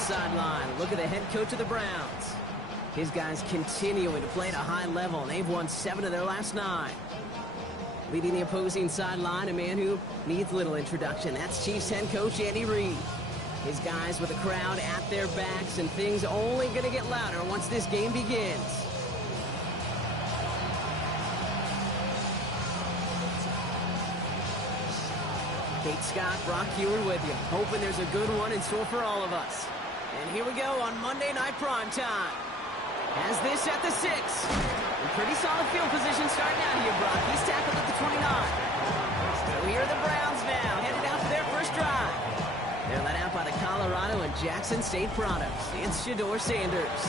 sideline. Look at the head coach of the Browns. His guys continuing to play at a high level, and they've won 7 of their last 9. Leading the opposing sideline, a man who needs little introduction. That's Chiefs head coach Andy Reid. His guys with the crowd at their backs, and things only going to get louder once this game begins. Kate Scott, Brock Heward with you, hoping there's a good one in store for all of us. And here we go on Monday Night Primetime. Has this at the 6. In pretty solid field position starting out here, Brock. He's tackled at the 29. So here are the Browns now, headed out for their first drive. They're led out by the Colorado and Jackson State products. It's Shedeur Sanders.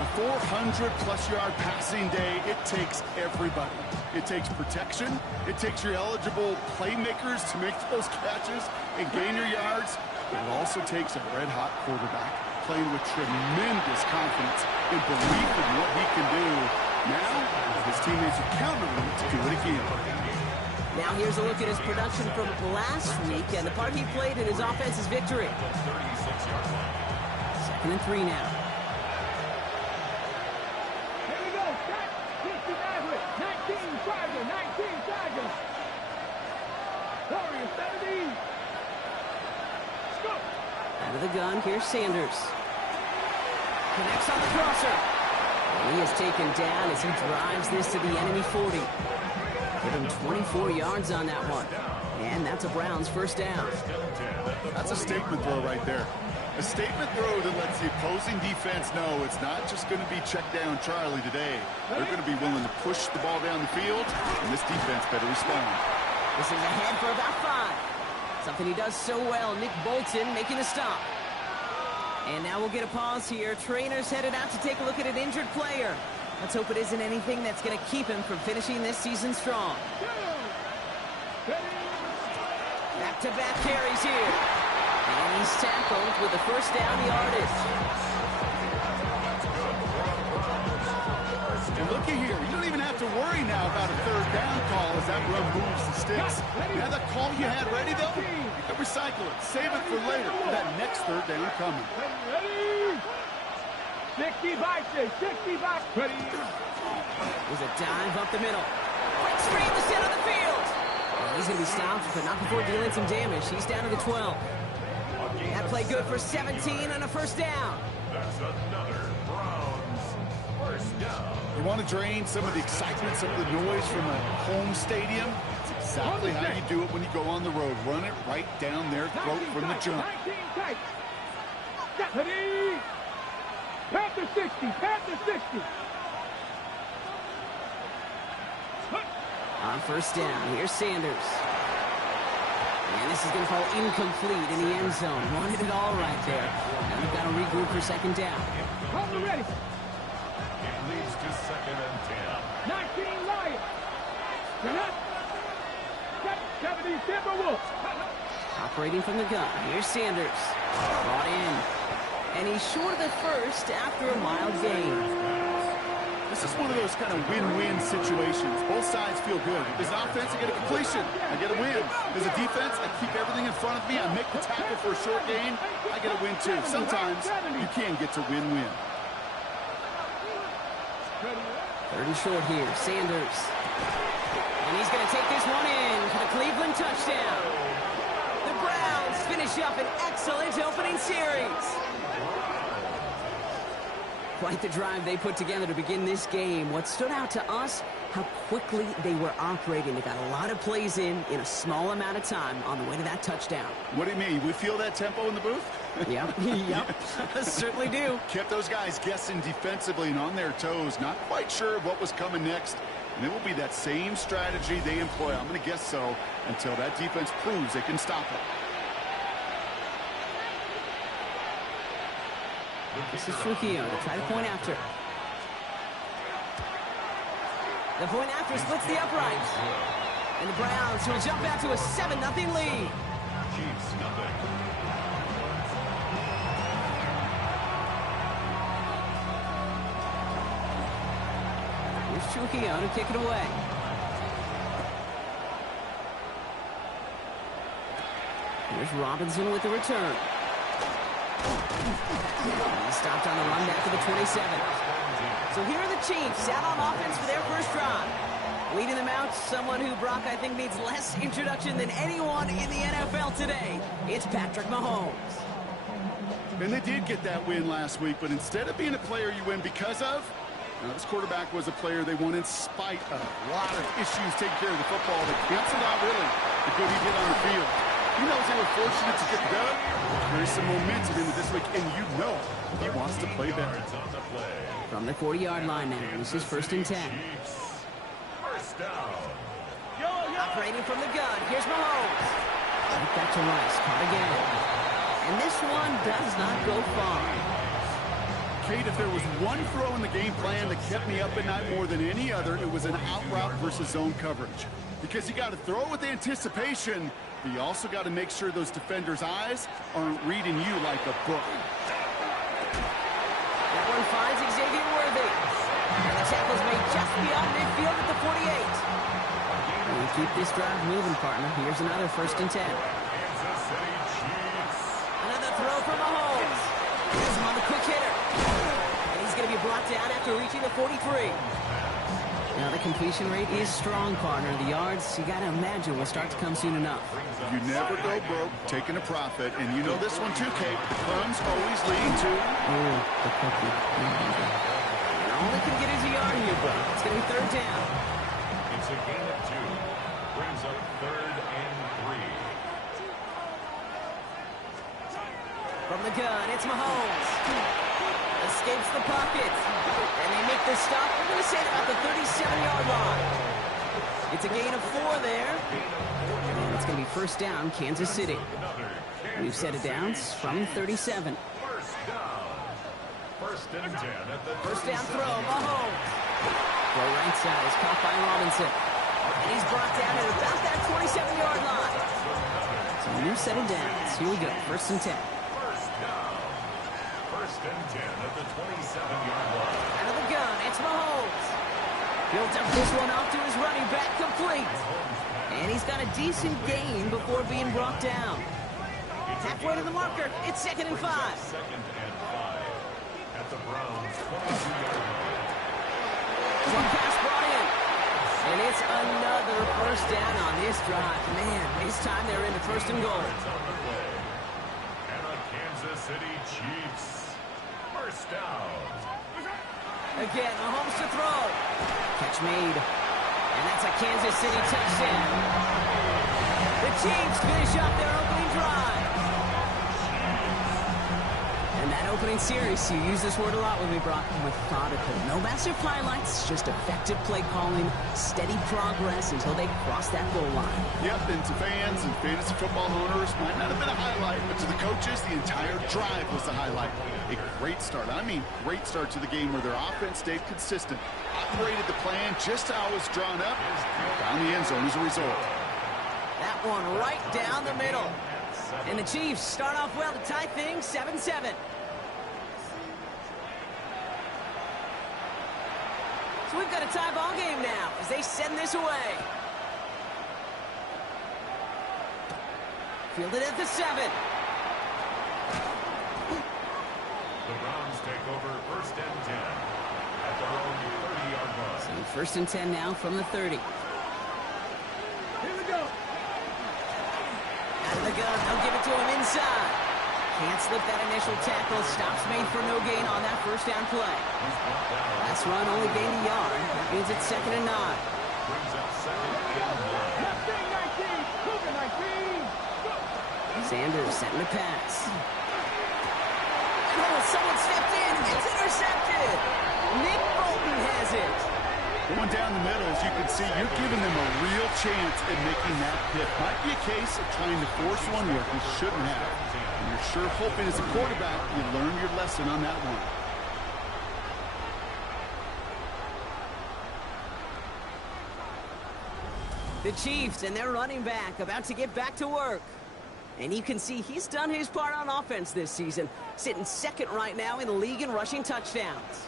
A 400-plus yard passing day, it takes everybody. It takes protection. It takes your eligible playmakers to make those catches and gain your yards. It also takes a red-hot quarterback playing with tremendous confidence and belief in what he can do. Now, his teammates are counting on him to do it again. Now here's a look at his production from last week and the part he played in his offense's victory. 2nd and 3 now. Here we go. 60 Maverick. 19 Charger. 19 Charger. Warrior 70. Let's go. Out of the gun, here's Sanders. Connects on the crosser. And he is taken down as he drives this to the enemy 40. Give him 24 yards on that one. And that's a Browns first down. That's a statement throw right there. A statement throw that lets the opposing defense know it's not just going to be check down Charlie today. They're going to be willing to push the ball down the field, and this defense better respond. This is ahead for about 5. Something he does so well, Nick Bolton making a stop. And now we'll get a pause here. Trainers headed out to take a look at an injured player. Let's hope it isn't anything that's going to keep him from finishing this season strong. Back-to-back carries here. And he's tackled with the first down yardage. And looky here, you don't even have to worry now about a third down call as that run moves the sticks. Now that call you had ready, though, you can recycle it. Save it for later for that next third down coming. Ready? 60 by 6. 60 by 20. There's a dive up the middle. Quick screen to center of the field. Well, he's going to be stopped, but not before dealing some damage. He's down to the 12. That play good for 17 on a first down. That's another Browns first down. You want to drain some of the excitement, some of the noise from a home stadium? It's exactly how you do it when you go on the road. Run it right down their throat from the jump. 19 tight. Ready? Panther 60. Panther 60. On first down, here's Sanders. And this is going to fall incomplete in the end zone. Wanted it all right there. Now they've got to regroup for second down. Hold ready. It leads to 2nd and 10. 19 Lions. You're not. 70 Timberwolves. Operating from the gun, here's Sanders. Brought in. And he's short of the first after a mild gain. This is one of those kind of win-win situations. Both sides feel good. As an offense, I get a completion. I get a win. As a defense, I keep everything in front of me. I make the tackle for a short gain. I get a win, too. Sometimes you can get to win-win. 3rd and short here, Sanders. And he's going to take this one in for the Cleveland touchdown. The Browns finish up an excellent opening series. Quite the drive they put together to begin this game. What stood out to us, how quickly they were operating. They got a lot of plays in a small amount of time on the way to that touchdown. What do you mean? We feel that tempo in the booth? Yep, yep, certainly do. Kept those guys guessing defensively and on their toes, not quite sure of what was coming next. And it will be that same strategy they employ, I'm going to guess so, until that defense proves they can stop it. This is Trujillo to try to point after. The point after splits the uprights. And the Browns will jump out to a 7-0 lead. Chiefs nothing. Here's Trujillo to kick it away. Here's Robinson with the return. He stopped on the run back to the 27. So here are the Chiefs out on offense for their first drive. Leading them out, someone who, Brock, I think needs less introduction than anyone in the NFL today. It's Patrick Mahomes. And they did get that win last week, but instead of being a player you win because of, this quarterback was a player they won in spite of. A lot of issues taking care of the football that canceled out, really, the good he did on the field. He knows they were fortunate to get the dub. There's some momentum into this week, and you know he wants to play better. From the 40-yard line now, this is 1st and 10. First down. Operating from the gun, here's Mahomes. Right back to Rice, caught again. And this one does not go far. Kate, if there was one throw in the game plan that kept me up at night more than any other, it was an out route versus zone coverage. Because you got to throw with anticipation, but you also got to make sure those defenders' eyes aren't reading you like a book. That one finds Xavier Worthy. And the tackle's made just beyond midfield at the 48. We keep this drive moving, partner. Here's another 1st and 10. Another throw from Mahomes. Here's him on the quick hitter. And he's going to be brought down after reaching the 43. Now the completion rate is strong, partner. The yards, you got to imagine, will start to come soon enough. You never go broke taking a profit, and you know this one too, Kate. The crumbs always lead to... Oh, the cookie. And all they can get is a yard here, bro. It's going to be 3rd down. It's a gain of 2. Brings up 3rd and 3. From the gun, it's Mahomes. Escapes the pocket. And they make the stop, we're going to say about the 37-yard line. It's a gain of 4 there. And it's going to be 1st down, Kansas City. We've set it down from 37. First down. 1st and 10 at the 1st down throw, Mahomes. Throw right side is caught by Robinson. And he's brought down at about that 27-yard line. So new set of downs. Here we go, 1st and 10. First down. 1st and 10 at the 27-yard line. Out of the gun, it's Mahomes. He'll dump this one off to his running back, complete. And he's got a decent gain before being brought down. Halfway to the marker, it's 2nd and 5. 2nd and 5 at the Browns' 22-yard line. One pass brought in. And it's another 1st down on this drive. Man, this time they're into 1st and goal. It's on the way. And the Kansas City Chiefs. 1st down. Again, Mahomes to throw. Catch made. And that's a Kansas City touchdown. The Chiefs finish up their opening drive. And that opening series, you use this word a lot with me, Brock, methodical. No massive highlights, just effective play calling, steady progress until they cross that goal line. Yep, and to fans and fantasy football owners, might not have been a highlight, but to the coaches, the entire drive was the highlight. A great start. I mean, great start to the game where their offense stayed consistent, operated the plan just how it was drawn up, and found the end zone as a result. That one right down the middle. And the Chiefs start off well to tie things 7-7. So we've got a tie ball game now as they send this away. Fielded at the 7. The Browns take over 1st and 10 at their own 30-yard line. So 1st and 10 now from the 30. Here we go. Out of the gun, they'll give it to him inside. Can't slip that initial tackle. Stops made for no gain on that 1st down play. Last run only gained a yard. That means it's 2nd and 9. Brings up 2nd and 9. Left wing 19. Cougar 19. Go. Sanders setting the pass. Oh, someone stepped in. It's intercepted. Nick Bolton has it. Going down the middle, as you can see, you're giving them a real chance at making that pick. Might be a case of trying to force one where you shouldn't have. And you're sure hoping as a quarterback you learn your lesson on that one. The Chiefs and their running back about to get back to work. And you can see he's done his part on offense this season, sitting 2nd right now in the league in rushing touchdowns.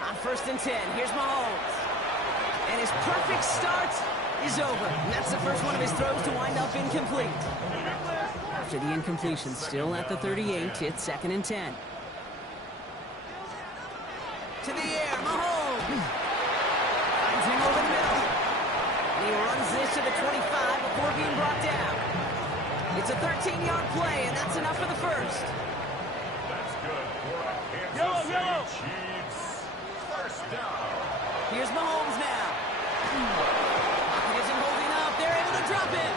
On 1st and 10, here's Mahomes. And his perfect start is over. And that's the first one of his throws to wind up incomplete. after the incompletion. Still at the 38. It's 2nd and 10. To the air, Mahomes. Finds him over the middle. And he runs this to the 25 before being brought down. It's a 13-yard play, and that's enough for the first. That's good for a Kansas City Chiefs first down. Here's Mahomes now. Pocket isn't holding up. They're able to drop him.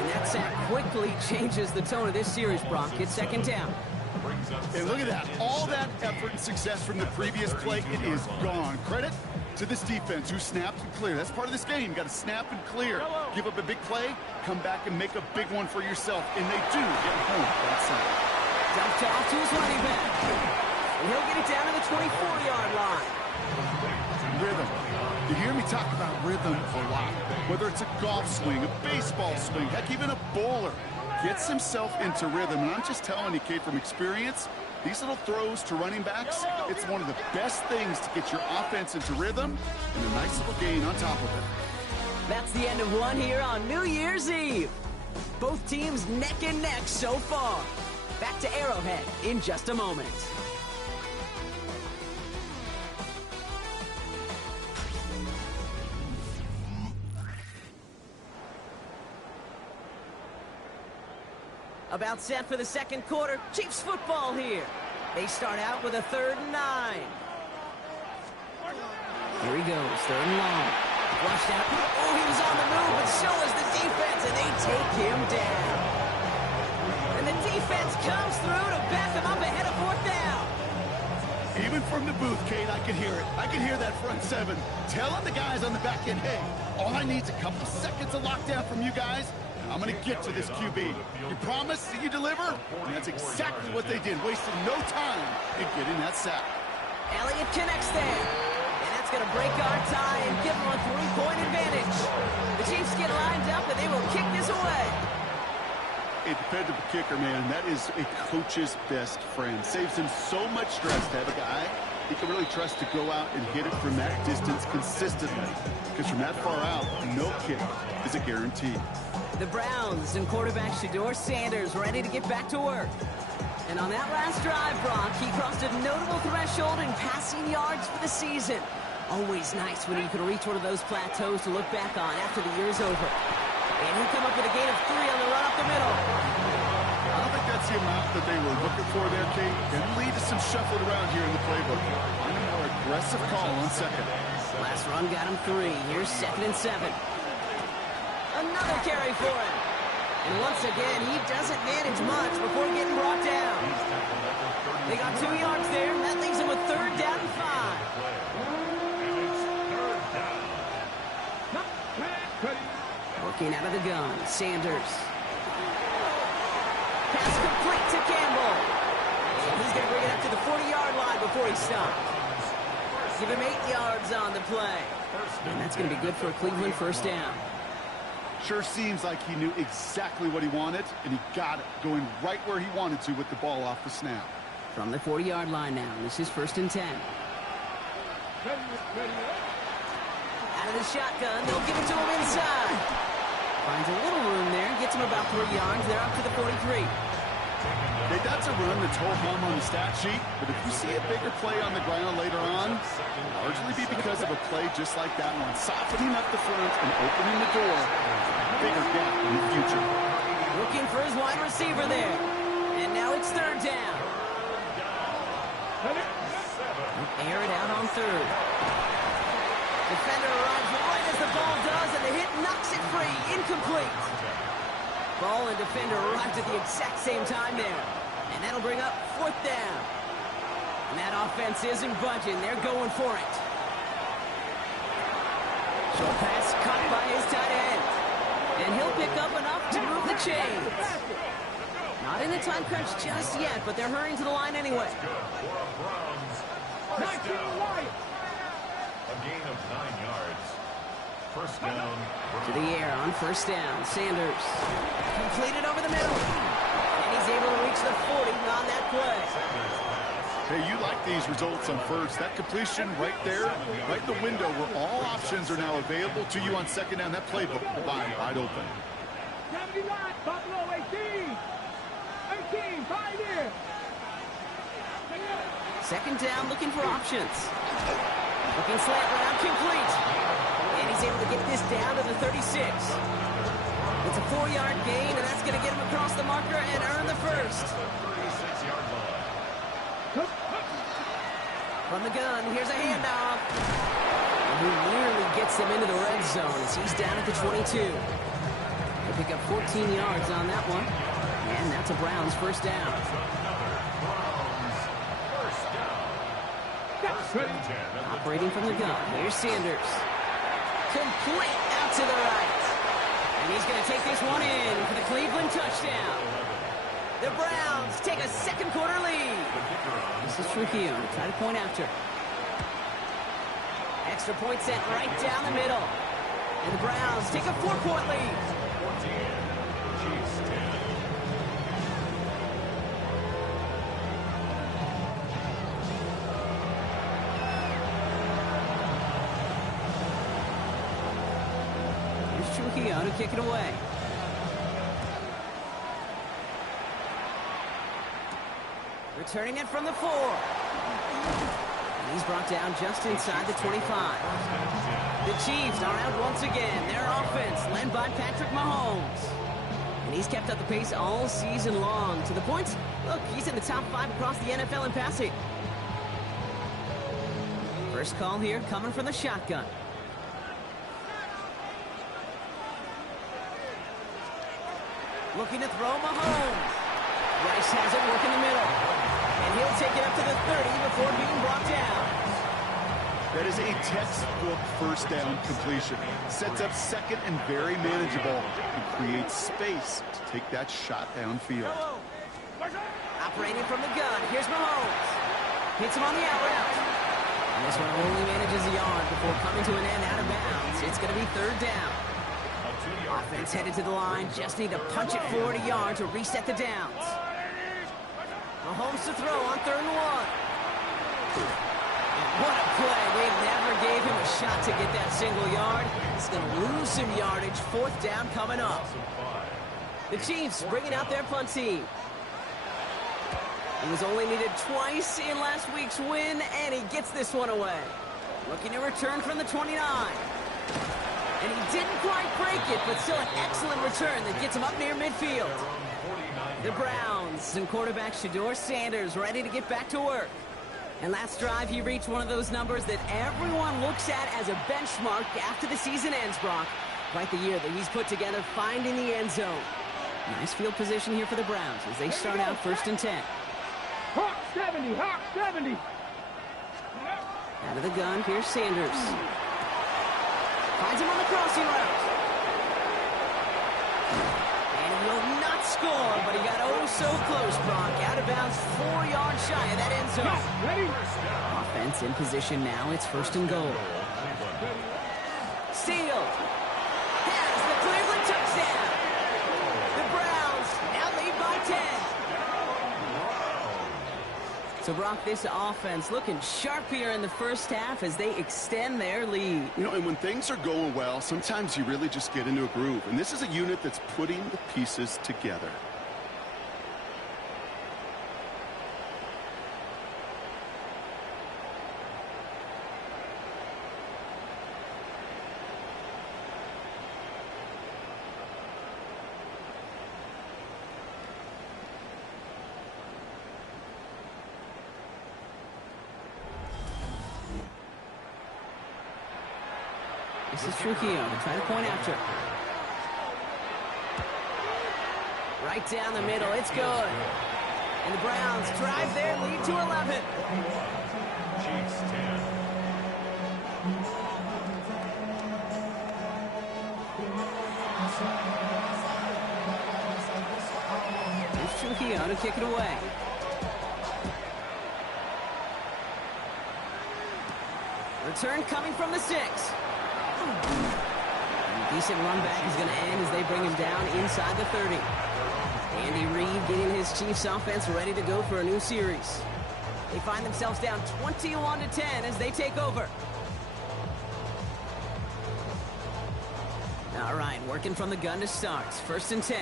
And that sack quickly changes the tone of this series, Brock. It's 2nd down. And look at that. All that effort and success from the previous play, it is gone. Credit to this defense who snapped and cleared. That's part of this game. You got to snap and clear. Give up a big play, come back and make a big one for yourself. And they do get home. That's it. Dumped off to his running back. And he'll get it down to the 24-yard line. Rhythm. You hear me talk about rhythm a lot. Whether it's a golf swing, a baseball swing, heck, even a bowler gets himself into rhythm. And I'm just telling you, Kate, from experience, these little throws to running backs, it's one of the best things to get your offense into rhythm and a nice little gain on top of it. That's the end of one here on New Year's Eve. Both teams neck and neck so far. Back to Arrowhead in just a moment. About set for the second quarter. Chiefs football here. They start out with a 3rd and 9. Here he goes, 3rd and long. Flushed out. Oh, he was on the move, but so is the defense, and they take him down. And the defense comes through to back him up ahead of 4th down. Even from the booth, Kate, I can hear it. I can hear that front 7 telling the guys on the back end, hey, all I need is a couple seconds of lockdown from you guys. I'm going to get to this QB. You promise that you deliver? And that's exactly what they did. Wasted no time in getting that sack. Elliott connects there. And that's going to break our tie and give them a 3-point advantage. The Chiefs get lined up and they will kick this away. A dependable kicker, man. That is a coach's best friend. Saves him so much stress to have a guy he can really trust to go out and hit it from that distance consistently. Because from that far out, no kick is a guarantee. The Browns and quarterback Shedeur Sanders ready to get back to work. And on that last drive, Brock, he crossed a notable threshold in passing yards for the season. Always nice when you can reach one of those plateaus to look back on after the year's over. And he'll come up with a gain of 3 on the run up the middle. I don't think that's the amount that they were looking for there, Kate. Can lead to some shuffling around here in the playbook. And a more aggressive call on second. Last run got him 3. Here's 2nd and 7. Another carry for him. And once again, he doesn't manage much before getting brought down. They got 2 yards there. That leaves him with 3rd down and 5. Working out of the gun, Sanders. Pass complete to Campbell. And he's going to bring it up to the 40-yard line before he stops. Give him 8 yards on the play. And that's going to be good for a Cleveland first down. Sure seems like he knew exactly what he wanted, and he got it, going right where he wanted to with the ball off the snap. From the 40-yard line now, this is 1st and 10. Out of the shotgun, they'll give it to him inside. Finds a little room there, gets him about 3 yards. They're up to the 43. Hey, that's a run that's whole hum on the stat sheet, but if you see a bigger play on the ground later on, it'll largely be because of a play just like that one, softening up the front and opening the door for a bigger gap in the future. Looking for his wide receiver there. And now it's 3rd down. Air it out on 3rd. Defender arrives right as the ball does, and the hit knocks it free. Incomplete. Ball and defender arrived at the exact same time there. And that'll bring up 4th down. And that offense isn't budging. They're going for it. Short pass caught by his tight end. And he'll pick up enough to move the chains. Not in the time crunch just yet, but they're hurrying to the line anyway. First down. A gain of 9 yards. First down. To the air on 1st down. Sanders completed over the middle. And he's able to reach the 40 on that play. Hey, you like these results on 1st. That completion right there, right in the window where all options are now available to you on 2nd down. That playbook wide open. line, Buffalo 18. 18, Pioneer. Second down, looking for options. Looking slant route, complete. And he's able to get this down to the 36. It's a 4-yard gain, and that's going to get him across the marker and earn the first. 36-yard line. From the gun, here's a handoff. And he nearly gets them into the red zone as he's down at the 22. They pick up 14 yards on that one. And that's a Browns first down. Operating from the gun, here's Sanders. Complete out to the right. And he's going to take this one in for the Cleveland touchdown. The Browns take a second quarter lead. This is Trujillo to try to point after. Extra point sent right down the middle. And the Browns take a 4-point lead. 14, Chiefs 10. Here's Trujillo to kick it away. Returning it from the 4. And he's brought down just inside the 25. The Chiefs are out once again. Their offense led by Patrick Mahomes. And he's kept up the pace all season long. To the point, look, he's in the top 5 across the NFL in passing. First call here coming from the shotgun. Looking to throw Mahomes. Rice has it work in the middle. And he'll take it up to the 30 before being brought down. That is a textbook first down completion. Sets up second and very manageable and creates space to take that shot downfield. Operating from the gun, here's Mahomes. Hits him on the out route. And this one only manages a yard before coming to an end out of bounds. It's going to be third down. Offense headed to the line. Just need to punch it forward a yard to reset the downs. Mahomes to throw on 3rd and 1. What a play. They never gave him a shot to get that single yard. He's going to lose some yardage. 4th down coming up. The Chiefs bringing out their punt team. He was only needed twice in last week's win, and he gets this one away. Looking to return from the 29. And he didn't quite break it, but still an excellent return that gets him up near midfield. The Browns and quarterback Shedeur Sanders ready to get back to work. And last drive, he reached one of those numbers that everyone looks at as a benchmark after the season ends, Brock. Quite the year that he's put together finding the end zone. Nice field position here for the Browns as they start out 1st and 10. Hawk 70, Hawk 70. Out of the gun, here's Sanders. Finds him on the crossing route. And he will not score, but he got oh so close, Brock. Out of bounds, 4 yards shy of that end zone. Ready? Offense in position now. It's 1st and goal. Steele has the Cleveland touchdown. The Browns now lead by 10. So, Brock, this offense looking sharp here in the first half as they extend their lead. You know, and when things are going well, sometimes you really just get into a groove. And this is a unit that's putting the pieces together. This is Trujillo to try to point after. Right down the middle. It's good. And the Browns drive their lead to 11. Chiefs 10. Here's Trujillo to kick it away. Return coming from the 6. And a decent run back is going to end as they bring him down inside the 30. Andy Reid getting his Chiefs offense ready to go for a new series. They find themselves down 21-10 as they take over. All right, working from the gun to start. 1st and 10.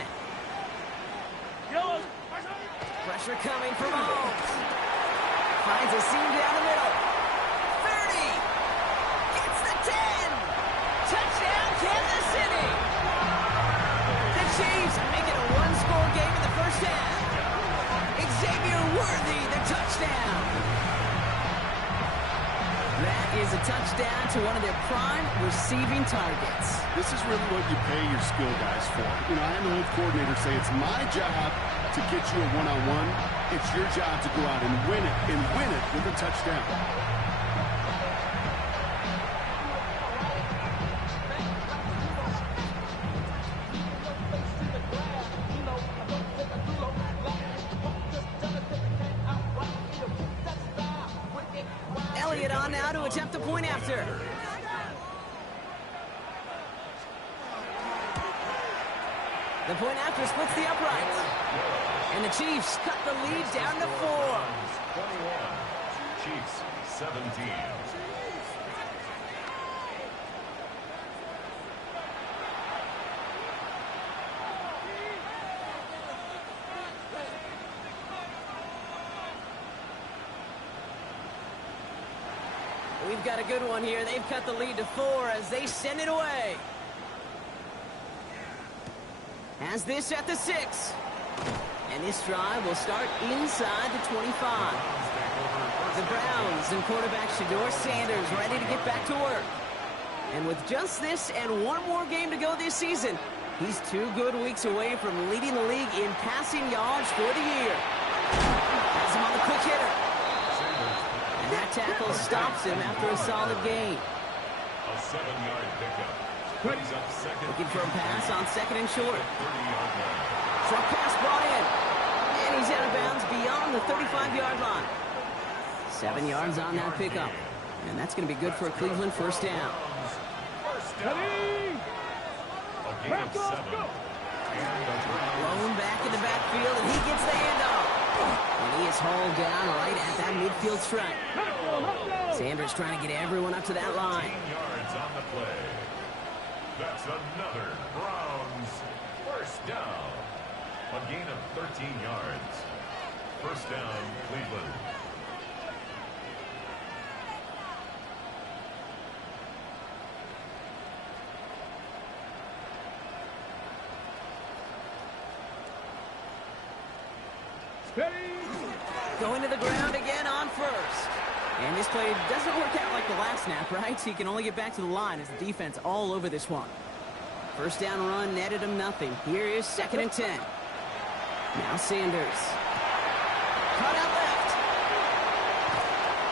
Pressure coming from Mahomes. Finds a seam down the middle. 30. Gets the 10. Touchdown, Kansas City. The Chiefs make it a one-score game in the first half. Xavier Worthy, the touchdown. That is a touchdown to one of their prime receiving targets. This is really what you pay your skill guys for. You know, I had the whole coordinator say it's my job to get you a one-on-one. It's your job to go out and win it with a touchdown. Elliott on now to attempt the point after. The point after splits the uprights. And the Chiefs cut the lead down to 4. 21. Chiefs 17. We've got a good one here. They've cut the lead to 4 as they send it away. Has this at the 6. And this drive will start inside the 25. The Browns and quarterback Shedeur Sanders ready to get back to work. And with just this and one more game to go this season, he's 2 good weeks away from leading the league in passing yards for the year. Has him on the quick hitter. And that tackle stops him after a solid gain. A 7-yard pickup. Brings up second. Looking for a pass on 2nd and short. 30-yard line. Short pass brought in. And he's out of bounds beyond the 35-yard line. 7 yards on that pickup. And that's going to be good for a Cleveland first down. First down. A gain of 7. Blown back in the backfield, and he gets the handoff. And he is hauled down right at that midfield stripe. Sanders trying to get everyone up to that line. 15 yards on the play. That's another Browns first down. A gain of 13 yards. First down, Cleveland. Going to the ground again on 1st. And this play doesn't work out like the last snap, right? So he can only get back to the line as the defense all over this one. First down run netted him nothing. Here is 2nd and 10. Now Sanders. Cut out left.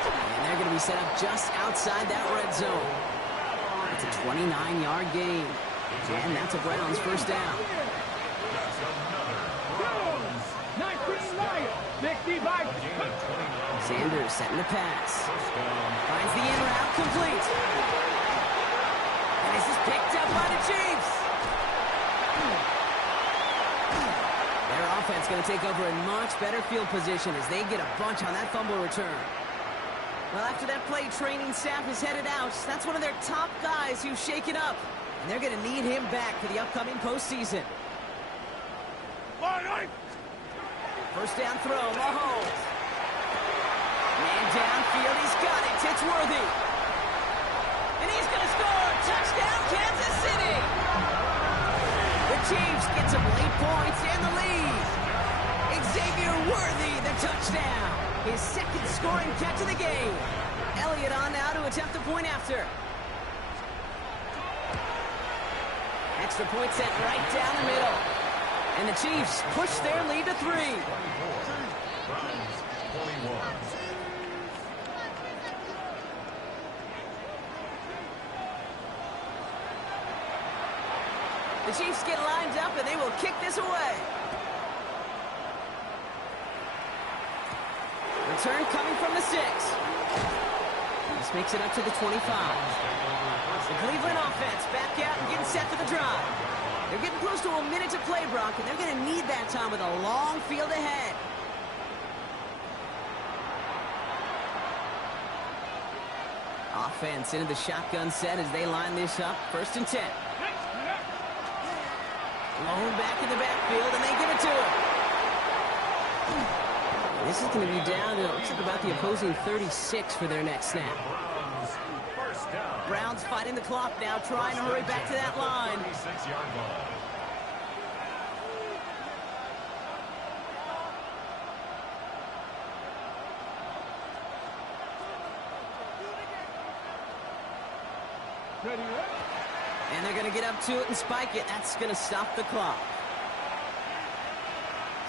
And they're going to be set up just outside that red zone. It's a 29-yard gain. And that's a Browns first down. That's another Browns 19 Lions, 65. Sanders setting the pass. first down. Finds the in route complete. And this is picked up by the Chiefs. Their offense going to take over in much better field position as they get a bunch on that fumble return. Well, after that play, training staff is headed out. That's one of their top guys who's shaken up. And they're going to need him back for the upcoming postseason. First down throw, Mahomes. Man downfield, he's got it. It's Worthy. And he's going to score. Touchdown, Kansas City. The Chiefs get some late points and the lead. Xavier Worthy, the touchdown. His 2nd scoring catch of the game. Elliott on now to attempt the point after. Extra point sent right down the middle. And the Chiefs push their lead to 3. Browns 21. The Chiefs get lined up and they will kick this away. Return coming from the 6. This makes it up to the 25. The Cleveland offense back out and getting set for the drive. They're getting close to a minute to play, Brock, and they're going to need that time with a long field ahead. Offense into the shotgun set as they line this up. 1st and 10. Blown back in the backfield, and they give it to him. This is going to be down to, looks like about the opposing 36 for their next snap. Browns fighting the clock now, trying to hurry back to that line. 36-yard line. And they're going to get up to it and spike it. That's going to stop the clock.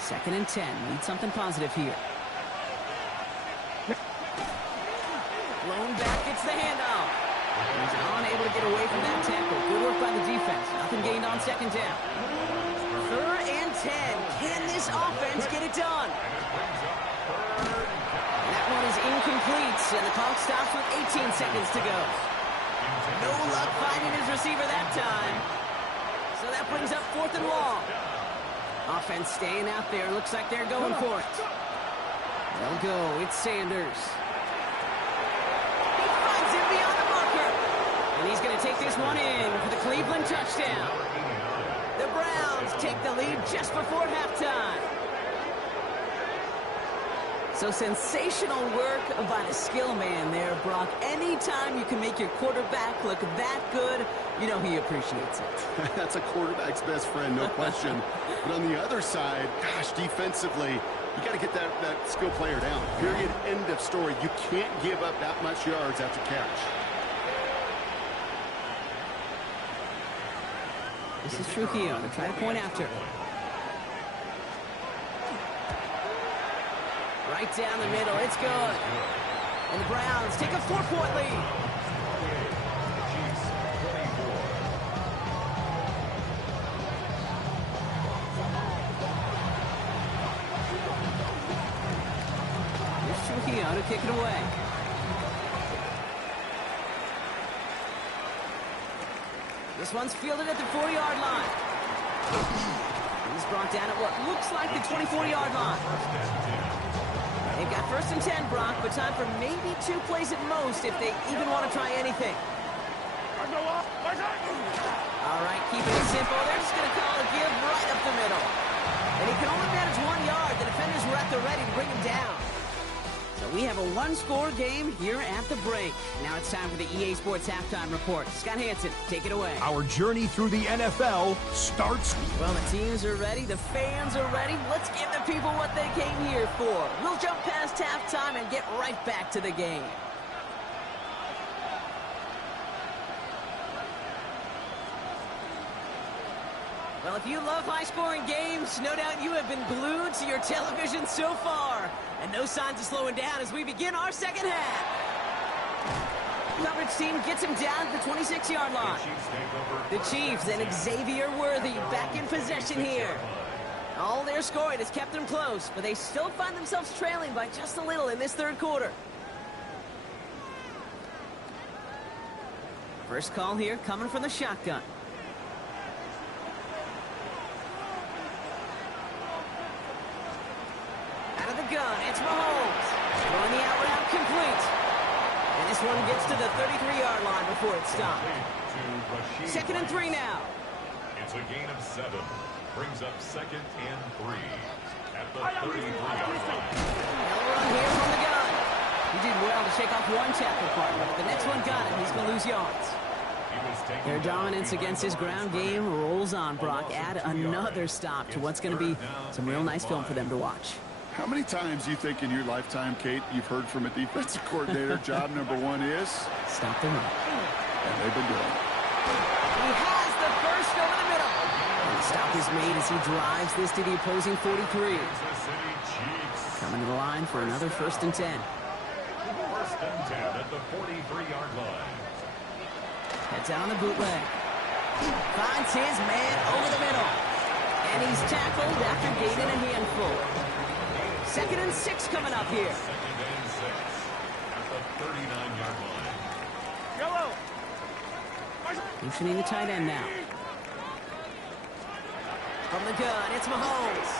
2nd and 10. Need something positive here. Blown back, gets the handoff. He's unable to get away from that tackle. Good work by the defense. Nothing gained on 2nd down. 3rd and 10. Can this offense get it done? That one is incomplete, and the clock stops with 18 seconds to go. No luck finding his receiver that time. So that brings up 4th and long. Offense staying out there. Looks like they're going for it. They'll go. It's Sanders. He finds him beyond the marker. And he's going to take this one in for the Cleveland touchdown. The Browns take the lead just before halftime. So sensational work by the skill man there, Brock. Anytime you can make your quarterback look that good, you know he appreciates it. That's a quarterback's best friend, no question. But on the other side, gosh, defensively, you got to get that skill player down. Period, end of story. You can't give up that much yards after catch. This is Trujillo to try to point after. Right down the middle, it's good. And the Browns take a 4-point lead. Here's Trujillo to kick it away. This one's fielded at the 4-yard line. He's brought down at what looks like the 24-yard line. They've got 1st and 10, Brock, but time for maybe 2 plays at most if they even want to try anything. All right, keeping it simple. They're just going to call a give right up the middle. And he can only manage 1 yard. The defenders were at the ready to bring him down. So we have a 1-score game here at the break. Now it's time for the EA Sports Halftime Report. Scott Hansen, take it away. Our journey through the NFL starts. Well, the teams are ready. The fans are ready. Let's give the people what they came here for. We'll jump past halftime and get right back to the game. Well, if you love high-scoring games, no doubt you have been glued to your television so far. And no signs of slowing down as we begin our second half. Coverage team gets him down at the 26-yard line. The Chiefs and Xavier Worthy back in possession here. All their scoring has kept them close, but they still find themselves trailing by just a little in this 3rd quarter. First call here coming from the shotgun. Out of the gun, it's Mahomes. Throwing the out route complete. And this one gets to the 33-yard line before it's stopped. 2nd and 3 now. It's a gain of 7. Brings up 2nd and 3 at the 33-yard line. They'll run here from the gun. He did well to shake off one tackle partner, but the next one got him. He's going to lose yards. Their dominance against his ground game rolls on, Brock. Add another stop to what's going to be some real nice film for them to watch. How many times do you think in your lifetime, Kate, you've heard from a defensive coordinator, job number 1 is? Stop the run. And they've been doing it. He has the first over the middle. And the stop is made as he drives this to the opposing 43. Coming to the line for another 1st and 10. 1st and 10 at the 43-yard line. Heads out on the bootleg. Finds his man over the middle. And he's tackled after gaining a handful. 2nd and 6 coming up here. 2nd and 6 at the 39-yard line. Yellow. Motioning the tight end now. From the gun, it's Mahomes.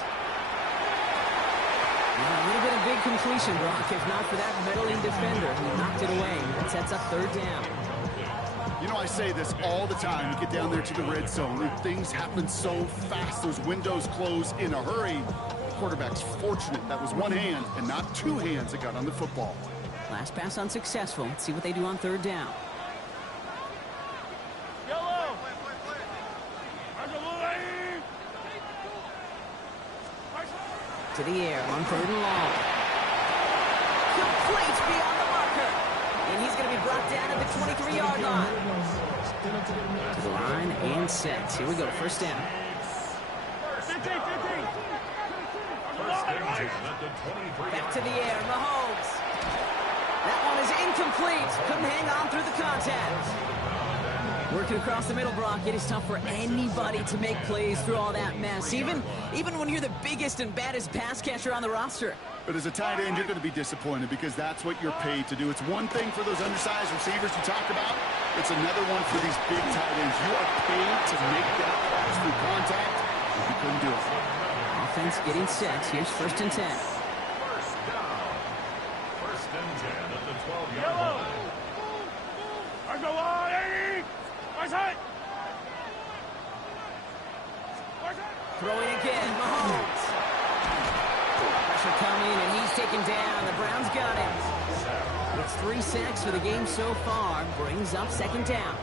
Well, a little bit of big completion, Brock, if not for that meddling defender who knocked it away. That sets up 3rd down. You know, I say this all the time. You get down there to the red zone, and things happen so fast. Those windows close in a hurry. The quarterback's fortunate that was one hand and not two hands that got on the football. Last pass unsuccessful. Let's see what they do on third down. To the air on third and long. Complete beyond the marker. And he's going to be brought down at the 23-yard line. To the line and set. Here we go. First down. Back to the air. Mahomes. That one is incomplete. Couldn't hang on through the contact. Working across the middle, Brock, it is tough for anybody to make plays through all that mess, even when you're the biggest and baddest pass catcher on the roster. But as a tight end, you're going to be disappointed because that's what you're paid to do. It's one thing for those undersized receivers you talked about. It's another one for these big tight ends. You are paid to make that pass through contact, and you couldn't do it. Offense getting set. Here's first and 10. First down. First and 10 at the 12-yard line. Throwing again, Mahomes. Pressure coming, and he's taken down. The Browns got him. It's 3 sacks for the game so far. Brings up second down.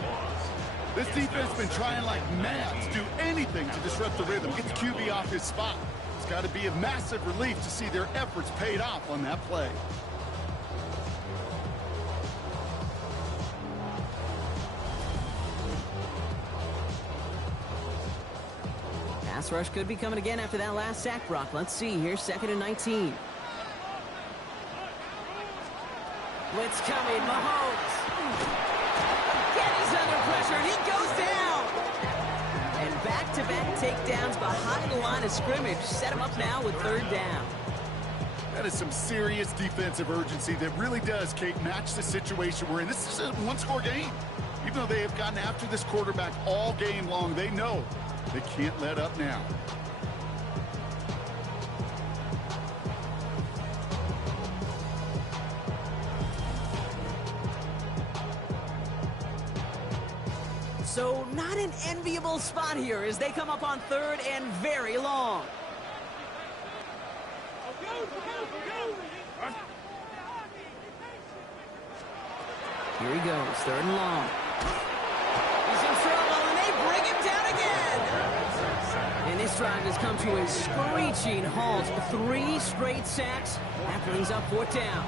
This defense has been trying like mad to do anything to disrupt the rhythm, get the QB off his spot. It's got to be a massive relief to see their efforts paid off on that play. Pass rush could be coming again after that last sack, Brock. Let's see. Here's second and 19. Blitz coming. Mahomes. Again, he's under pressure, and he goes down. And back-to-back takedowns behind the line of scrimmage. Set him up now with third down. That is some serious defensive urgency that really does, Kate, match the situation we're in. This is a one-score game. Even though they have gotten after this quarterback all game long, they know they can't let up now. So not an enviable spot here as they come up on third and very long. Here he goes, third and long. He's in trouble, and they bring him down again. And this drive has come to a screeching halt. 3 straight sacks. That brings up fourth down.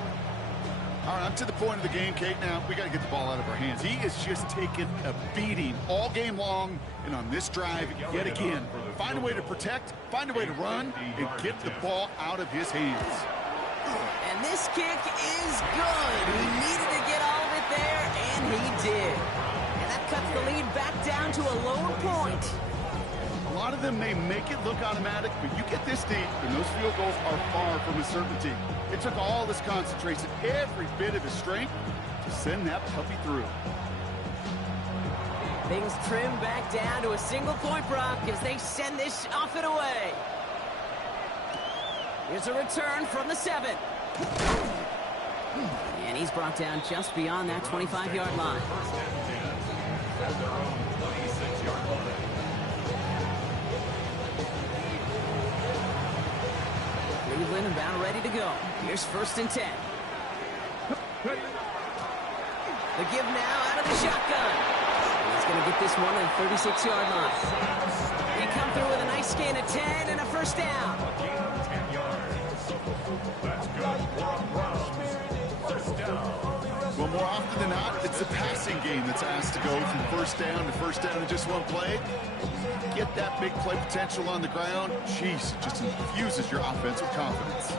All right, I'm to the point of the game, Kate. Now, we got to get the ball out of our hands. He is just taking a beating all game long, and on this drive, yet again, find a way to protect, find a way to run, and get the ball out of his hands. And this kick is good. He needed to get all of it there, and he did. And that cuts the lead back down to a lower point. A lot of them may make it look automatic, but you get this deep, and those field goals are far from a certainty. It took all this concentration, every bit of his strength, to send that puppy through. Things trim back down to a single point, Brock, as they send this off and away. Here's a return from the 7. And he's brought down just beyond that 25-yard line. At their own 26-yard line. Cleveland about ready to go. Here's first and 10. The give now out of the shotgun. And he's going to get this one at the 36-yard line. They come through with a nice gain of 10 and a first down. Gain of 10 yards. That's good for Browns. First down. Well, more often than not, it's the passing game that's asked to go from first down in just one play. Get that big play potential on the ground. Jeez, it just infuses your offense with confidence.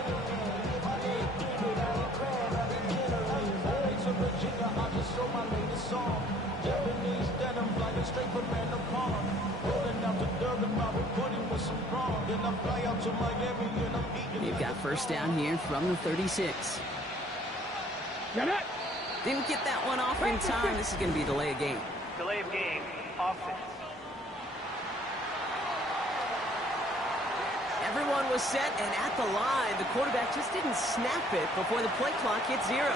They've got first down here from the 36. Didn't get that one off in time. This is going to be a delay of game. Delay of game, offense. Everyone was set and at the line. The quarterback just didn't snap it before the play clock hit 0.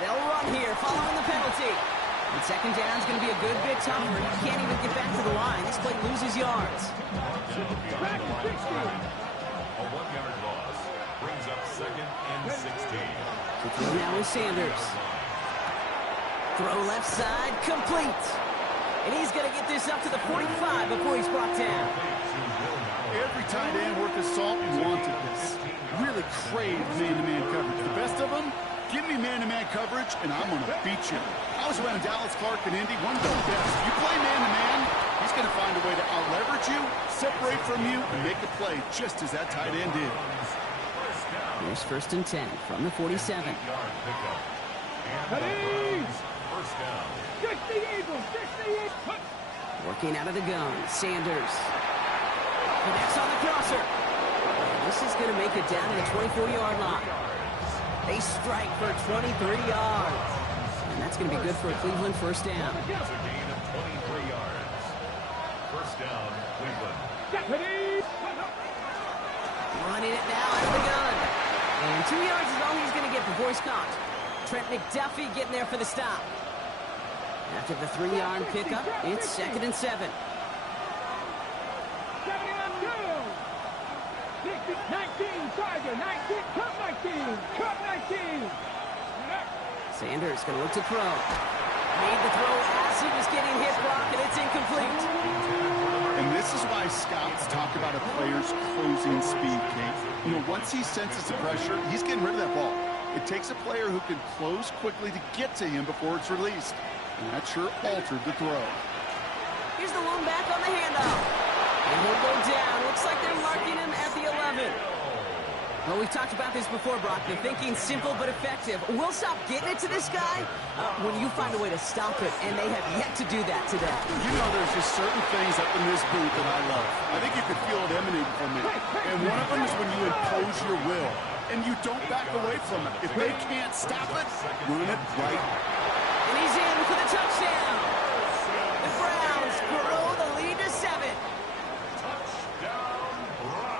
They'll run long here following the penalty. And second down's going to be a good bit tougher. You can't even get back to the line. This play loses yards. A 1-yard loss brings up 2nd and 16. The throw now is Sanders. Throw left side, complete. And he's going to get this up to the 45 before he's brought down. Every tight end worth his salt wanted this. Really crave man-to-man coverage. The best of them, give me man-to-man coverage, and I'm going to beat you. I was around Dallas, Clark, and Indy. One of the best. You play man-to-man, he's going to find a way to out-leverage you, separate from you, and make a play just as that tight end did. Here's 1st and 10 from the 47. First down. 60 Eagles, 60 Eagles. Working out of the gun, Sanders. Connects on the crosser. And this is going to make it down to the 24-yard line. They strike for 23 yards. And that's going to be good for a Cleveland first down. It's a gain of 23 yards. First down, Cleveland. Running it now out of the gun. And 2 yards is all he's going to get before he's caught. Trent McDuffie getting there for the stop. After the 3-yard pickup, it's 2nd and 7. 19, Charger, 19, Cup 19, Cup 19. Sanders going to look to throw. Made the throw as he was getting hit, Brock, and it's incomplete. And this is why scouts talk about a player's closing speed, Kate. You know, once he senses the pressure, he's getting rid of that ball. It takes a player who can close quickly to get to him before it's released. And that sure altered the throw. Here's the lone back on the handoff. And he'll go down. Looks like they're marking him at the 11. Well, we've talked about this before, Brock. The thinking's simple but effective. We'll stop getting it to this guy when you find a way to stop it, and they have yet to do that today. You know, there's just certain things up in this booth that I love. I think you could feel it emanating from me. And one of them is when you impose your will, and you don't back away from it. If they can't stop it, run it right. And he's in for the touchdown. The Browns grow the lead to 7.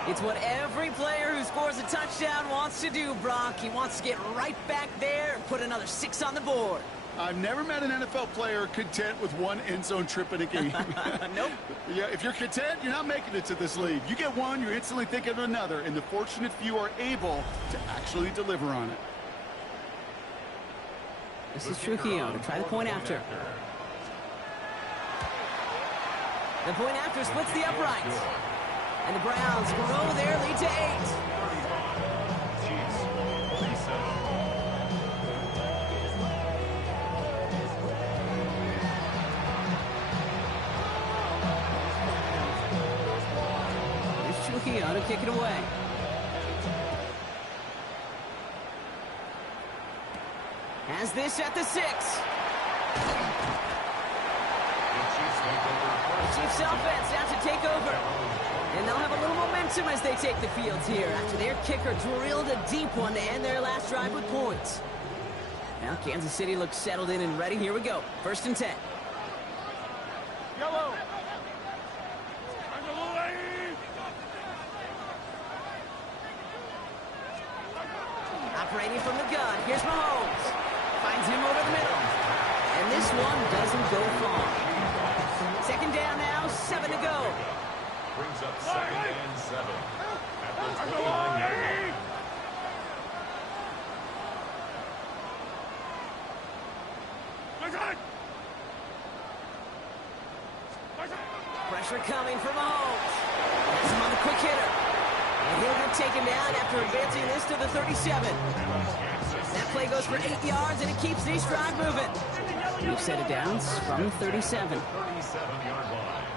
It's what every player who scores a touchdown wants to do, Brock. He wants to get right back there and put another 6 on the board. I've never met an NFL player content with one end zone trip in a game. Nope. Yeah, if you're content, you're not making it to this league. You get one, you're instantly thinking of another, and the fortunate few are able to actually deliver on it. This is Trujillo to try the point after. The point after splits the uprights. And the Browns grow their lead to 8. Here's Trujillo to kick it away. Has this at the 6. Chiefs offense out to take over. And they'll have a little momentum as they take the field here after their kicker drilled a deep one to end their last drive with points. Now Kansas City looks settled in and ready. Here we go. 1st and 10. Yellow. Operating from the gun. Here's Mahomes. Finds him over the middle. And this one doesn't go far. 2nd down now, 7 to go. Brings up 2nd and 7 at the 29-yard line. Pressure coming from Mahomes. Has him on the quick hitter. And he'll get taken down after advancing this to the 37. That play goes for 8 yards, and it keeps this drive moving. We've set it down from the 37. 37-yard line.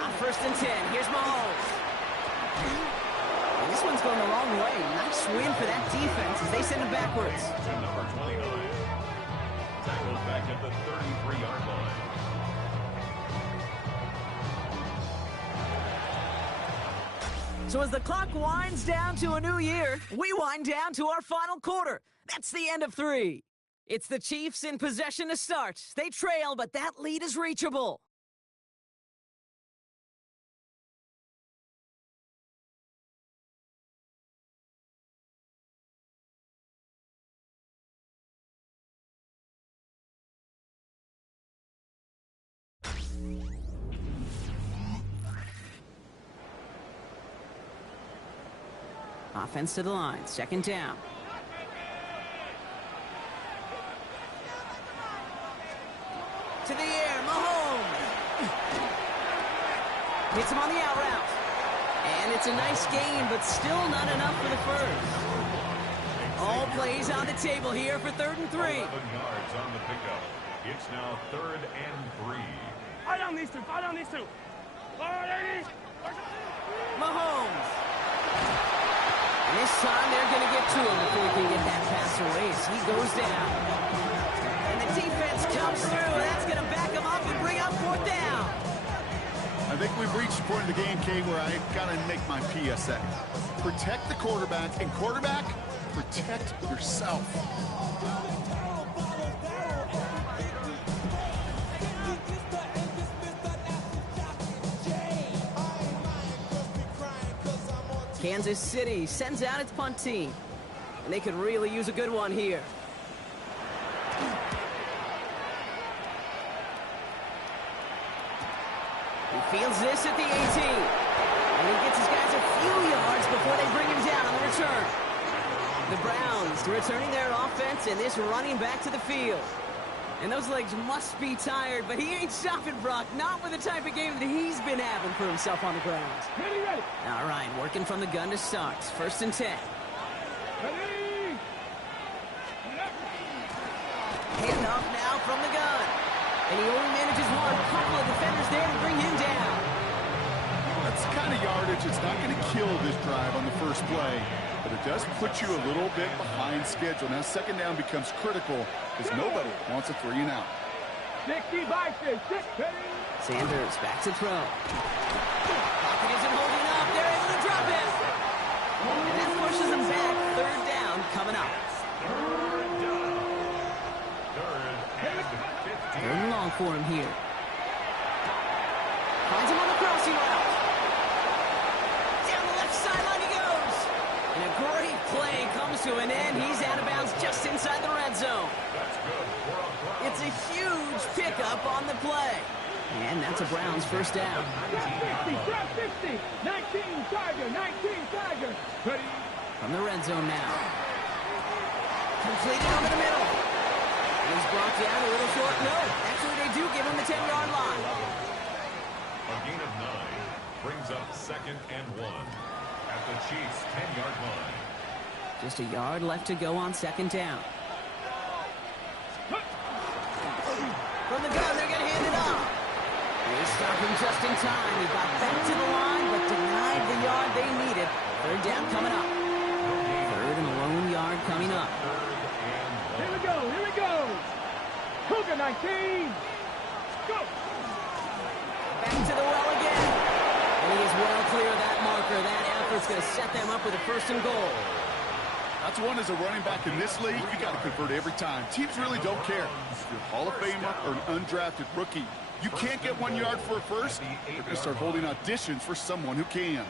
On 1st and 10, here's Mahomes. And this one's going the wrong way. Nice win for that defense as they send him backwards. To number 29. Tackled back at the 33-yard line. So as the clock winds down to a new year, we wind down to our final quarter. That's the end of 3. It's the Chiefs in possession to start. They trail, but that lead is reachable. Offense to the line. Second down. To the air. Mahomes. Hits him on the out route. And it's a nice gain, but still not enough for the first. All plays on the table here for 3rd and 3. 11 yards on the pickup. It's now 3rd and 3. Fight on these two. Fight on these two. Mahomes. And this time they're going to get to him before he can get that pass away as he goes down. And the defense comes through. That's going to back him up and bring up 4th down. I think we've reached the point of the game, Kate, where I got to make my PSA. Protect the quarterback, and quarterback, protect yourself. Kansas City sends out its punt team. And they could really use a good one here. He fields this at the 18. And he gets his guys a few yards before they bring him down on the return. The Browns returning their offense and this running back to the field. And those legs must be tired, but he ain't stopping, Brock. Not with the type of game that he's been having for himself on the ground. Ready, ready. All right, working from the gun to start. 1st and 10. Ready. Hand off now from the gun. And he only manages one. Couple of defenders there to bring him down. That's the kind of yardage. It's not going to kill this drive on the first play, but it does put you a little bit behind schedule. Now, 2nd down becomes critical because nobody wants a 3 and out. 60 by 6. Ready. Sanders back to throw. Pocket isn't holding up. They're able to drop him. And that pushes him back. 3rd down coming up. 3rd and long for him here. Finds him on the crossing route. Down the left sideline he goes. And a great play comes to an end. He's out of bounds just inside the red zone. It's a huge pickup on the play. And that's a Browns 1st down. Drop 60. 19 Tiger. 19 Tiger. Ready. From the red zone now. Completed over the middle. He's brought down a little short. No, actually they do give him the 10-yard line. A gain of 9 brings up 2nd and 1 at the Chiefs' 10-yard line. Just a yard left to go on 2nd down. From the gun, they're going to hand it off. They stop him just in time. He got back to the line, but denied the yard they needed. 3rd down coming up. 3rd and lone yard coming up. Here we go. Here we go. Cougar 19. Go. Back to the well again. And he is well clear of that marker. That effort's going to set them up with a 1st and goal. That's one as a running back in this league, you got to convert every time. Teams really don't care. If you're a Hall of Famer or an undrafted rookie, you can't get 1 yard for a first. They're going to start holding auditions for someone who can.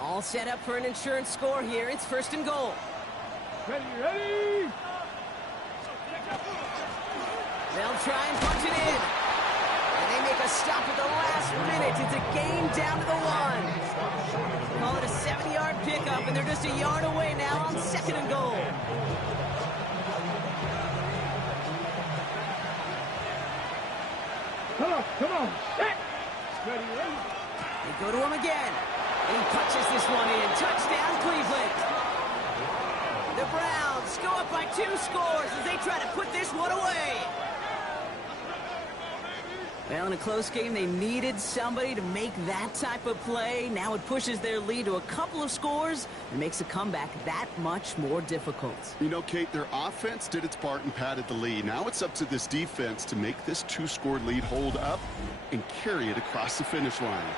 All set up for an insurance score here. It's 1st and goal. Ready, ready. They'll try and punch it in. And they make a stop at the last minute. It's a game down to the 1. Call it a 7-yard pickup, and they're just a yard away now on 2nd and goal. Come on. Set. Ready, ready. They go to him again. And he punches this one in. Touchdown, Cleveland. The Browns go up by 2 scores as they try to put this one away. Well, in a close game, they needed somebody to make that type of play. Now it pushes their lead to a couple of scores and makes a comeback that much more difficult. You know, Kate, their offense did its part and padded the lead. Now it's up to this defense to make this 2-score lead hold up and carry it across the finish line.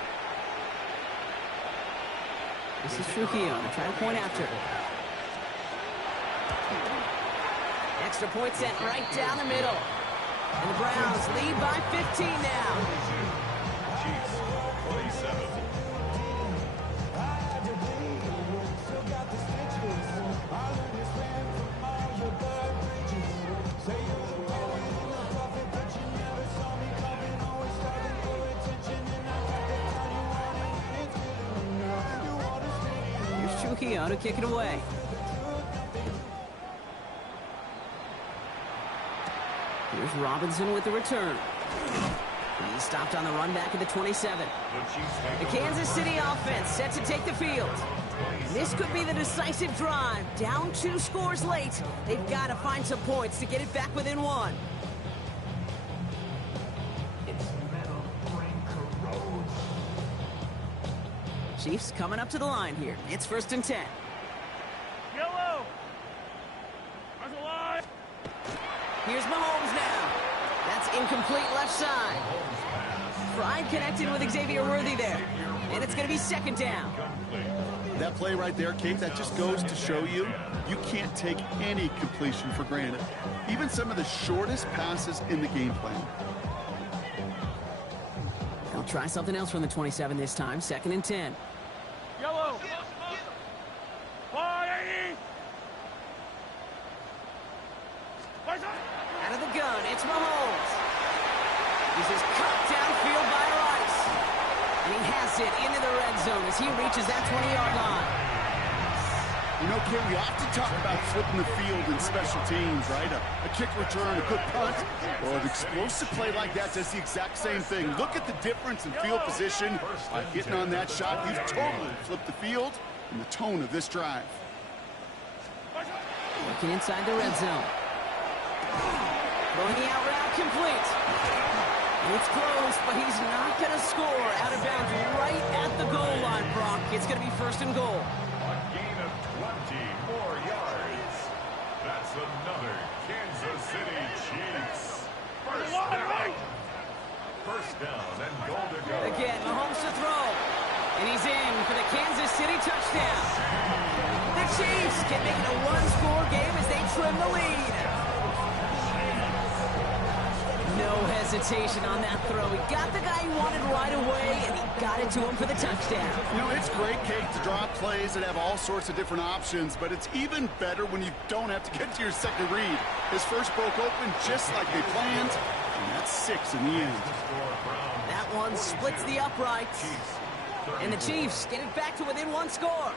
This is Trujillo to try to point after. Extra point sent right down the middle. And the Browns lead by 15 now. Chiefs 47. Keogh to kick it away. Here's Robinson with the return. He's stopped on the run back at the 27. The Kansas City offense set to take the field. This could be the decisive drive. Down 2 scores late. They've got to find some points to get it back within 1. Chiefs coming up to the line here. It's 1st and 10. Yellow. There's a line. Here's Mahomes now. That's incomplete left side. Pride connected with Xavier Worthy there. And it's going to be 2nd down. That play right there, Kate, that just goes to show you, you can't take any completion for granted. Even some of the shortest passes in the game plan. They'll try something else from the 27 this time. 2nd and 10. Yellow. 580. Out of the gun, it's Mahomes. This is cut downfield by Rice. And he has it into the red zone as he reaches that 20-yard line. You know, Kate, we often talk about flipping the field in special teams, right? A kick return, a good punt. Well, an explosive play like that does the exact same thing. Look at the difference in field position. By hitting on that shot, you've totally flipped the field and the tone of this drive. Working inside the red zone. Throwing the out route complete. It's close, but he's not going to score. Out of bounds right at the goal line, Brock. It's going to be 1st and goal. A gain of 20 more yards. That's another Kansas City Chiefs. First down. First down and goal to go. Again, Mahomes to throw. And he's in for the Kansas City touchdown. The Chiefs can make it a 1-score game as they trim the lead. No hesitation on that throw. He got the guy he wanted right away, and he got it to him for the touchdown. You know, it's great, Kate, to draw plays that have all sorts of different options, but it's even better when you don't have to get to your second read. His first broke open just like they planned, and that's 6 in the end. That one splits the uprights, and the Chiefs get it back to within 1 score.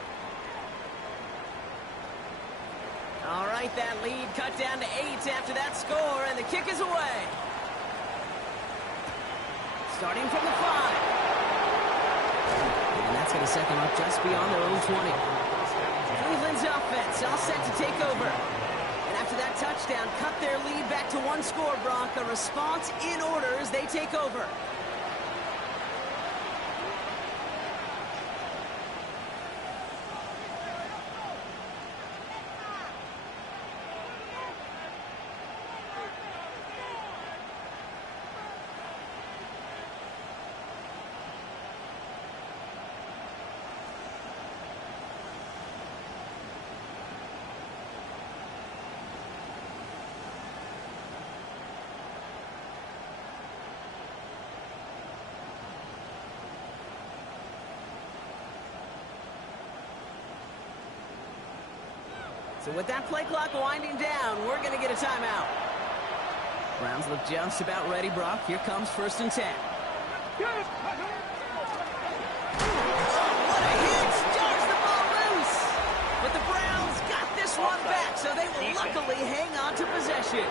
All right, that lead cut down to 8 after that score, and the kick is away. Starting from the 5. And that's going to set them up just beyond their own 20. Cleveland's offense all set to take over. And after that touchdown, cut their lead back to 1 score, Brock. A response in order as they take over. So with that play clock winding down, we're going to get a timeout. Browns look just about ready, Brock. Here comes 1st and 10. What a hit! Jars the ball loose! But the Browns got this one back, so they will luckily hang on to possession.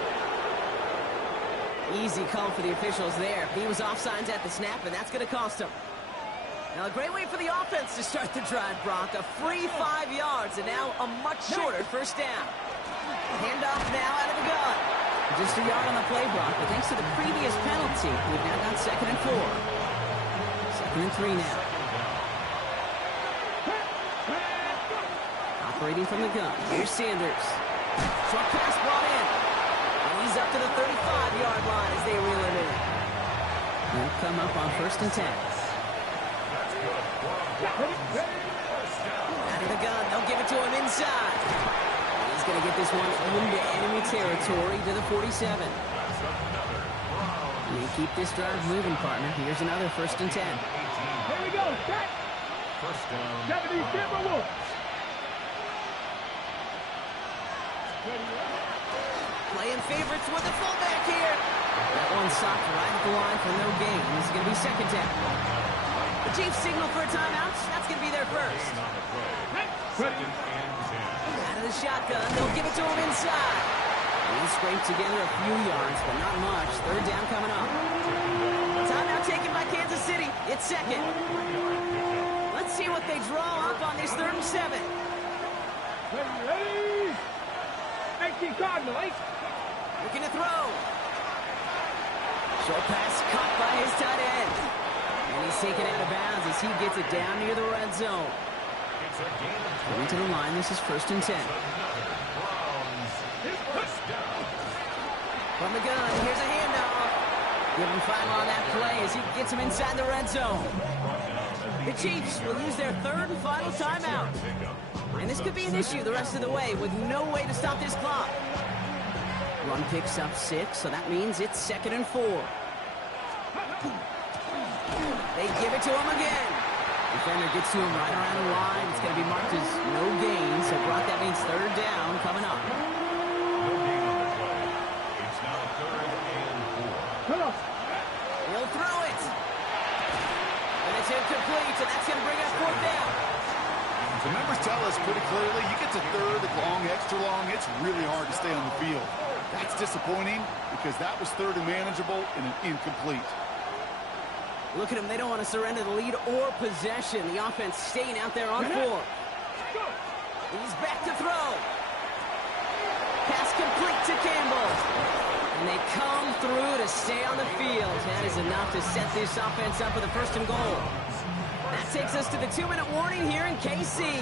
Easy call for the officials there. He was offsides at the snap, and that's going to cost him. Now, a great way for the offense to start the drive, Brock. A free 5 yards, and now a much shorter 1st down. Handoff now out of the gun. Just a yard on the play, Brock, but thanks to the previous penalty, we've now got 2nd and 4. 2nd and 3 now. Operating from the gun. Here's Sanders. Short pass brought in. And he's up to the 35-yard line as they reel it in. They'll come up on 1st and 10. Out of the gun, they'll give it to him inside. He's going to get this one into enemy territory to the 47. You keep this drive moving, partner. Here's another 1st and 10. Here we go. Set. First down. 70 Timberwolves. Playing favorites with the fullback here. That one socked right at the line for no gain. This is going to be 2nd down. The Chiefs signal for a timeout. That's going to be their first. Second and 10. Out of the shotgun, they'll give it to him inside. He scraped together a few yards, but not much. Third down coming up. Timeout taken by Kansas City. It's second. Let's see what they draw up on this 3rd and 7. Ready? 18 Cardinal, 8. Looking to throw. Short pass caught by his tight end. And he's taken out of bounds as he gets it down near the red zone. Going to the line, this is 1st and 10. From the gun, here's a handoff. Give him final on that play as he gets him inside the red zone. The Chiefs will use their 3rd and final timeout. And this could be an issue the rest of the way with no way to stop this clock. Run picks up 6, so that means it's 2nd and 4. They give it to him again. Defender gets to him right around the line. It's going to be marked as no gain, so Brock, that means 3rd down coming up. No gain on the play. It's now 3rd and 4. He'll throw it. And it's incomplete, and that's going to bring up 4th down. The numbers tell us pretty clearly, you get to 3rd and long, extra long, it's really hard to stay on the field. That's disappointing because that was 3rd and manageable and an incomplete. Look at him. They don't want to surrender the lead or possession. The offense staying out there on 4. He's back to throw. Pass complete to Campbell. And they come through to stay on the field. That is enough to set this offense up with a 1st and goal. That takes us to the 2-minute warning here in KC.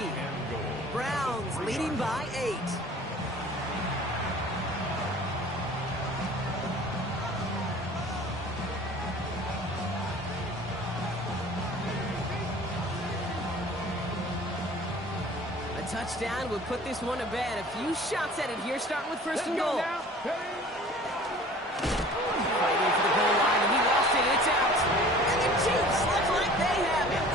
Browns leading by 8. Touchdown would put this one to bed. A few shots at it here, starting with 1st and goal. Fighting for the goal line, and he lost it. It's out. And the Chiefs look like they have it.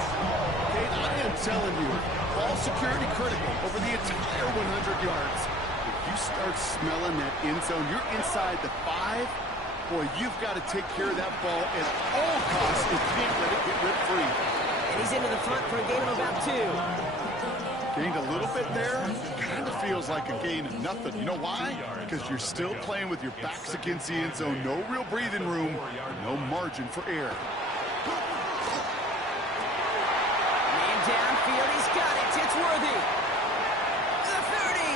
Hey, I am telling you, ball security critical over the entire 100 yards. If you start smelling that end zone, you're inside the 5. Boy, you've got to take care of that ball at all costs and can't let it get ripped free. And he's into the front for a gain of about 2. Gained a little bit there. Kind of feels like a gain of nothing. You know why? Because you're still playing with your backs against the end zone. No real breathing room. No margin for error. Man downfield. He's got it. It's Worthy. The 30.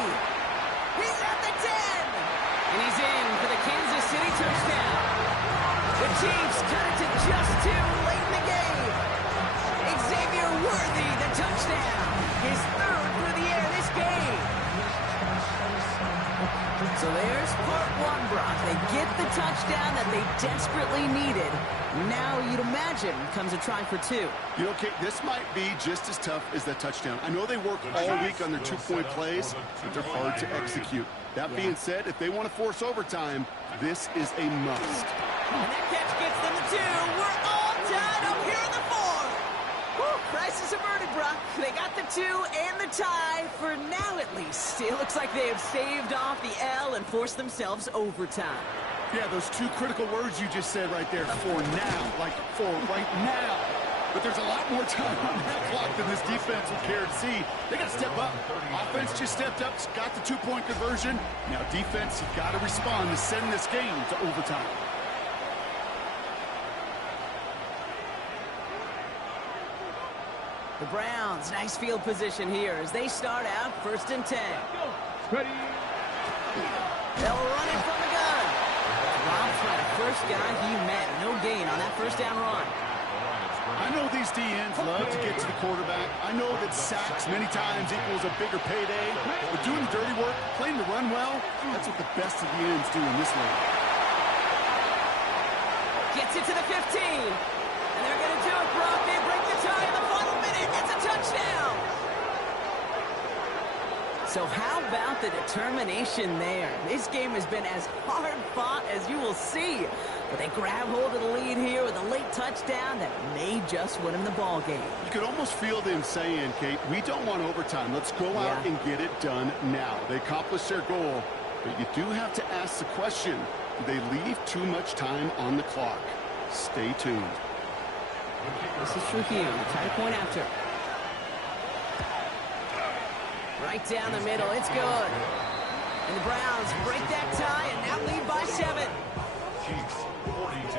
He's at the 10. And he's in for the Kansas City touchdown. The Chiefs cut it to just 2 late in the game. Xavier Worthy, the touchdown. His 3rd for the air this game. So there's part 1, Brock. They get the touchdown that they desperately needed. Now you'd imagine comes a try for 2. You know, Kate, this might be just as tough as that touchdown. I know they work all week on their 2-point plays, but they're hard to execute. That being said, if they want to force overtime, this is a must. And that catch gets them to 2. We're all tied up here in the 4th. Whew, crisis averted, Brock. They got the 2 and the tie, for now at least. It looks like they have saved off the L and forced themselves overtime. Yeah, those 2 critical words you just said right there, for now, like for right now. But there's a lot more time on that clock than this defense would care to see. They got to step up. Offense just stepped up, got the 2-point conversion. Now defense, you've got to respond to send this game to overtime. The Browns, nice field position here as they start out 1st and 10. Ready? They'll run it from the gun. Rob's the first guy he met. No gain on that 1st down run. I know these DNs love to get to the quarterback. I know that sacks many times equals a bigger payday. But doing the dirty work, playing the run well, that's what the best of the ends do in this league. Gets it to the 15. And they're going to do it, Brock. They break the tie in the final minute. It's a touchdown. So how about the determination there? This game has been as hard fought as you will see. But they grab hold of the lead here with a late touchdown that may just win them the ball game. You could almost feel them saying, Kate, we don't want overtime. Let's go out and get it done now. They accomplished their goal. But you do have to ask the question, do they leave too much time on the clock? Stay tuned. This is Trujillo. Try to point after. Right down the middle. It's good. And the Browns break that tie and now lead by 7. Chiefs 42.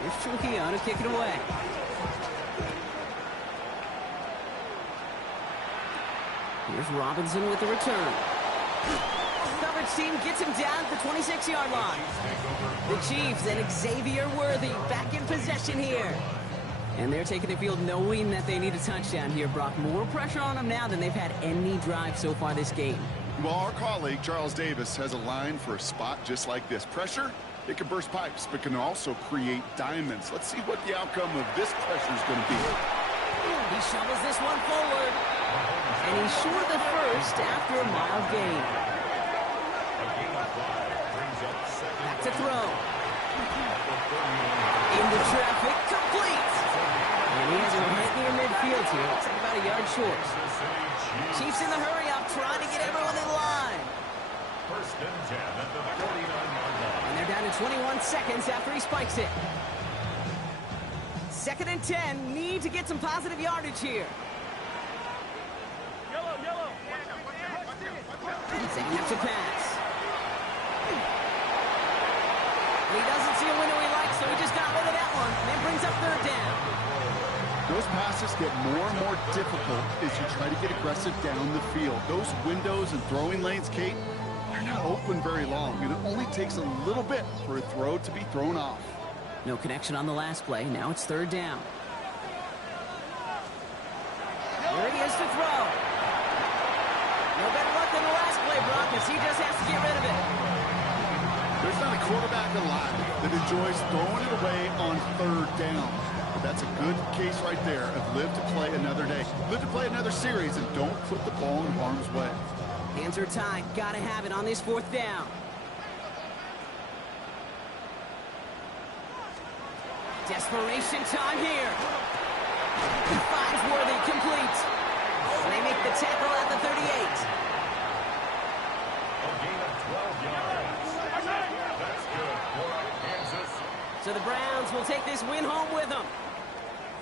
Here's Trujillo to kick it away. Here's Robinson with the return. Coverage team gets him down at the 26-yard line. The Chiefs and Xavier Worthy back in possession here. And they're taking the field knowing that they need a touchdown here, Brock. More pressure on them now than they've had any drive so far this game. Well, our colleague, Charles Davis, has a line for a spot just like this. Pressure, it can burst pipes, but can also create diamonds. Let's see what the outcome of this pressure is going to be. He shovels this one forward. And he's short of the first after a mile gain. Back to throw. Into traffic, complete. And he has him right near midfield here. Looks like about a yard short. Chiefs in the hurry up, trying to get everyone in line. First and 10 at the 49-yard line. And they're down to 21 seconds after he spikes it. 2nd and 10, need to get some positive yardage here. Setting up to pass. He doesn't see a window he likes, so he just got rid of that one. That brings up 3rd down. Those passes get more and more difficult as you try to get aggressive down the field. Those windows and throwing lanes, Kate, they're not open very long, and it only takes a little bit for a throw to be thrown off. No connection on the last play. Now it's 3rd down. Here he is to throw. No better luck than the last play, Brock, as he just has to get rid of it. There's not a quarterback alive that enjoys throwing it away on 3rd down. But that's a good case right there of live to play another day. Live to play another series, and don't put the ball in harm's way. Hands are tied. Got to have it on this 4th down. Desperation time here. He finds Worthy, complete. And they make the tackle at the 38. A gain of 12 yards. That's good for Kansas. So the Browns will take this win home with them.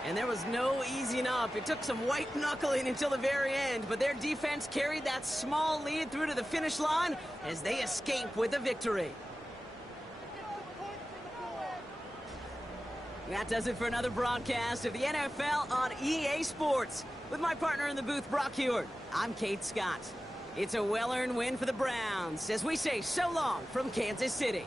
And there was no easing up. It took some white knuckling until the very end, but their defense carried that small lead through to the finish line as they escape with a victory. That does it for another broadcast of the NFL on EA Sports. With my partner in the booth, Brock Hewitt, I'm Kate Scott. It's a well-earned win for the Browns as we say so long from Kansas City.